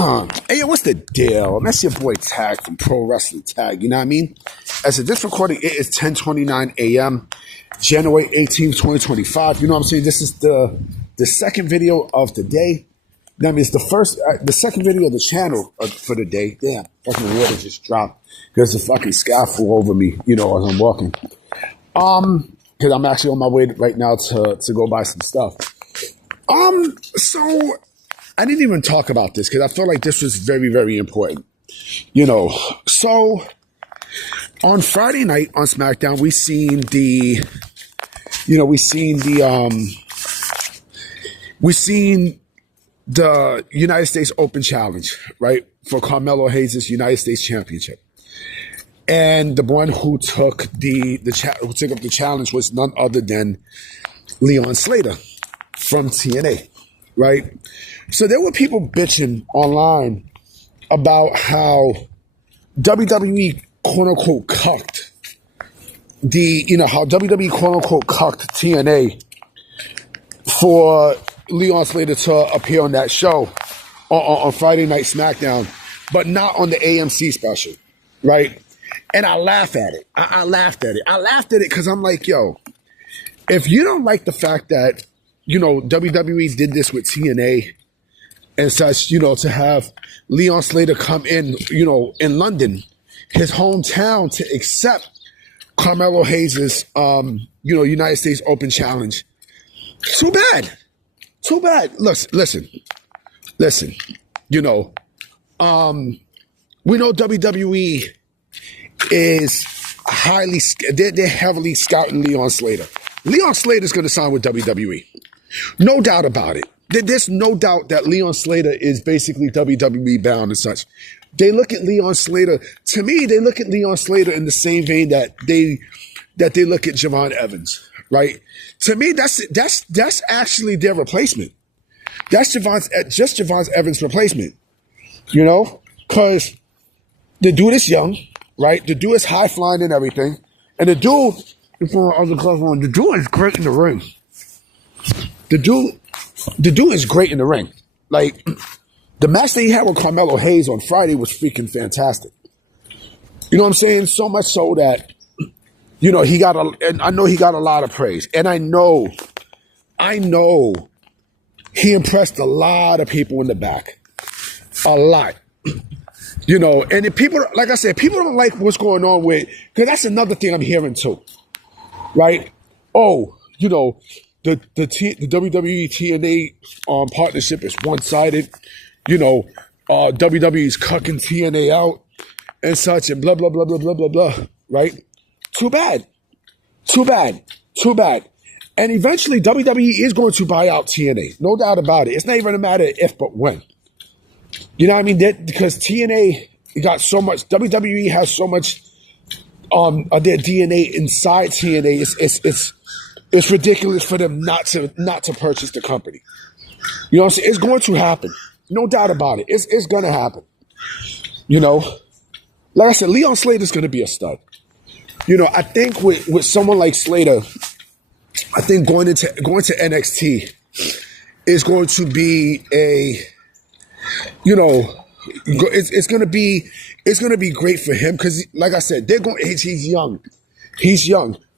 Hey, yo, what's the deal? That's your boy Tag from Pro Wrestling Tag. You know what I mean? As of this recording, it is 10:29 a.m., January 18th, 2025. You know what I'm saying? This is the second video of the day. That means the second video of the channel for the day. Damn, fucking water just dropped because the fucking sky flew over me, you know, as I'm walking. Because I'm actually on my way right now to go buy some stuff. So I didn't even talk about this because I felt like this was very, very important. You know, so on Friday night on SmackDown, we seen the United States Open Challenge, right? For Carmelo Hayes' United States Championship. And the one who took up the challenge was none other than Leon Slater from TNA, right? So there were people bitching online about how WWE quote unquote cucked how WWE quote unquote cucked TNA for Leon Slater to appear on that show on Friday Night SmackDown, but not on the AMC special, right? And I laugh at it. I laughed at it. I laughed at it because I'm like, yo, if you don't like the fact that, you know, WWE did this with TNA and such, you know, to have Leon Slater come in, you know, in London, his hometown, to accept Carmelo Hayes' United States Open Challenge. Too bad. Too bad. Listen. You know, we know WWE is they're heavily scouting Leon Slater. Leon Slater's going to sign with WWE. No doubt about it. There's no doubt that Leon Slater is basically WWE bound and such. They look at Leon Slater, to me, they look at Leon Slater in the same vein that they look at Javon Evans, right? To me, that's actually their replacement. That's Javon Evans' replacement, you know? Because the dude is young, right? The dude is high flying and everything. And the dude, the dude is great in the ring. The dude is great in the ring. Like, the match that he had with Carmelo Hayes on Friday was freaking fantastic. You know what I'm saying? So much so that, you know, I know he got a lot of praise. And I know he impressed a lot of people in the back. A lot. You know, and if people, like I said, people don't like what's going on with, because that's another thing I'm hearing too. Right? Oh, you know, the WWE TNA partnership is one-sided. You know, WWE is cucking TNA out and such and blah, blah, blah, blah, blah, blah, blah. Right? Too bad. And eventually WWE is going to buy out TNA. No doubt about it. It's not even a matter of if, but when. You know what I mean? Because TNA got so much, WWE has so much of their DNA inside TNA. It's ridiculous for them not to purchase the company. You know what I'm saying? It's going to happen. No doubt about it. It's going to happen. You know? Like I said, Leon Slater's going to be a stud. You know, I think with someone like Slater, I think going to NXT is going to be you know, it's going to be great for him because, like I said, he's young,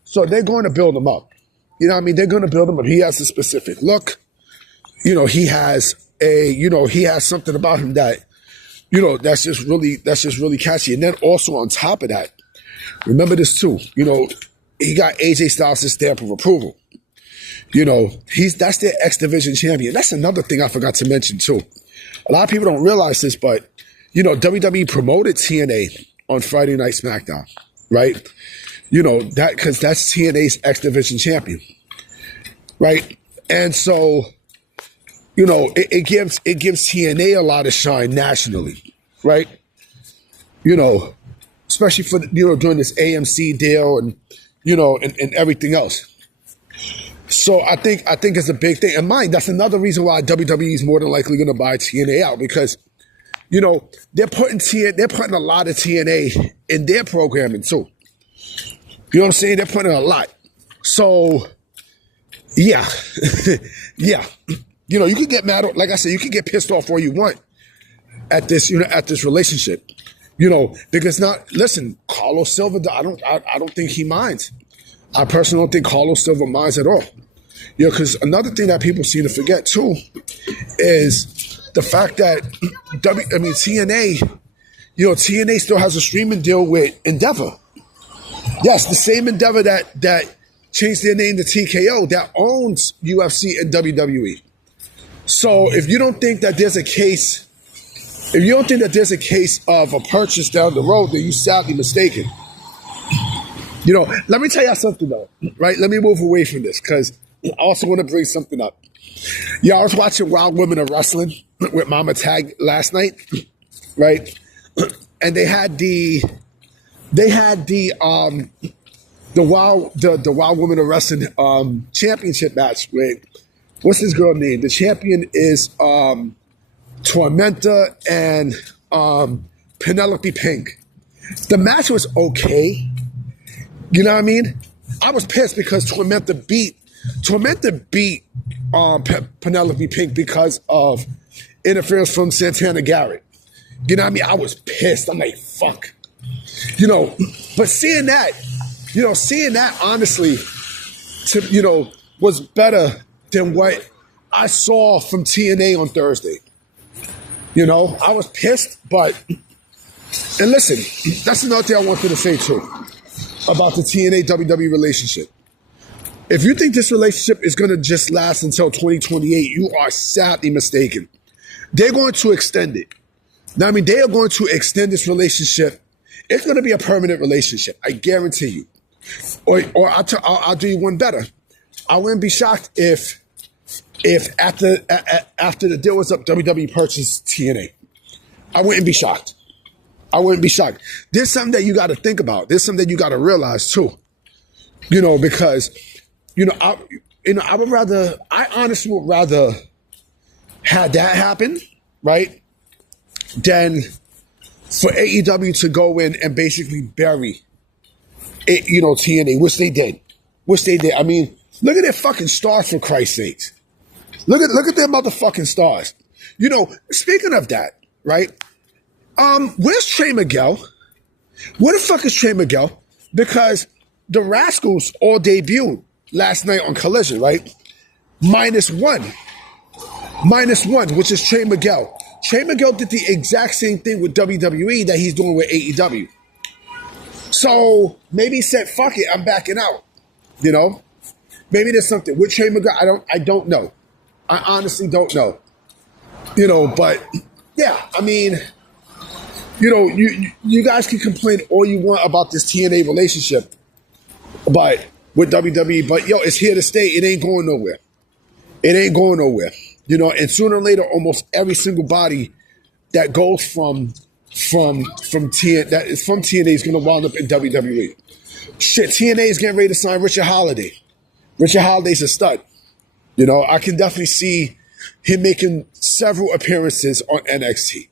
so they're going to build him up. You know what I mean? They're going to build him up. He has a specific look. You know, he has something about him that, you know, that's just really catchy. And then also on top of that, remember this too, you know, he got AJ Styles' stamp of approval. You know, that's their X Division champion. That's another thing I forgot to mention too. A lot of people don't realize this, but, you know, WWE promoted TNA on Friday Night SmackDown, right? You know, because that's TNA's X Division champion, right? And so, you know, it gives TNA a lot of shine nationally, right? You know, especially for, you know, during this AMC deal and, you know, and everything else. So I think it's a big thing. And mind, that's another reason why WWE is more than likely going to buy TNA out because, you know, they're putting a lot of TNA in their programming too. You know what I'm saying? They're putting a lot. So, yeah, yeah. You know, you can get mad. Like I said, you can get pissed off all you want at this, at this relationship, because listen, Carlos Silva, I don't think he minds. I personally don't think Carlos Silva minds at all. Because another thing that people seem to forget too is the fact that TNA, TNA still has a streaming deal with Endeavor. Yes, the same Endeavor that changed their name to TKO that owns UFC and WWE. So if you don't think that there's a case, of a purchase down the road, then you're sadly mistaken. Let me tell you something though, right? Let me move away from this because I also want to bring something up. Yeah, I was watching Wild Women of Wrestling with Mama Tag last night, right? And they had the Wild Women of Wrestling championship match with, what's this girl name? The champion is Tormenta and Penelope Pink. The match was okay. You know what I mean? I was pissed because Tormenta beat Penelope Pink because of interference from Santana Garrett. You know what I mean? I was pissed. I'm like, fuck. But seeing that honestly, was better than what I saw from TNA on Thursday. I was pissed, and listen, that's another thing I wanted to say too about the TNA WWE relationship. If you think this relationship is going to just last until 2028, you are sadly mistaken. They're going to extend it. Now, they are going to extend this relationship. It's going to be a permanent relationship. I guarantee you. Or I'll do you one better. I wouldn't be shocked if after the deal was up, WWE purchased TNA. I wouldn't be shocked. There's something that you got to think about. There's something that you got to realize too. Because I honestly would rather have that happen, right, than for AEW to go in and basically bury it, TNA, which they did. I mean, look at their fucking stars, for Christ's sakes. Look at their motherfucking stars. Speaking of that, right? Where's Trey Miguel? Where the fuck is Trey Miguel? Because the Rascals all debuted last night on Collision, right? -1, which is Trey Miguel. Trey Miguel did the exact same thing with WWE that he's doing with AEW. So maybe he said, fuck it, I'm backing out. Maybe there's something with Trey Miguel. I don't know. I honestly don't know. But yeah, you guys can complain all you want about this TNA relationship, but with WWE, but it's here to stay. It ain't going nowhere. And sooner or later, almost every single body that goes from TNA is going to wind up in WWE. Shit, TNA is getting ready to sign Richard Holiday. Richard Holiday's a stud. I can definitely see him making several appearances on NXT.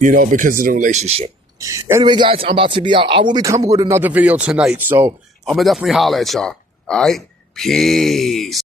Because of the relationship. Anyway, guys, I'm about to be out. I will be coming with another video tonight, so I'm going to definitely holler at y'all. All right? Peace.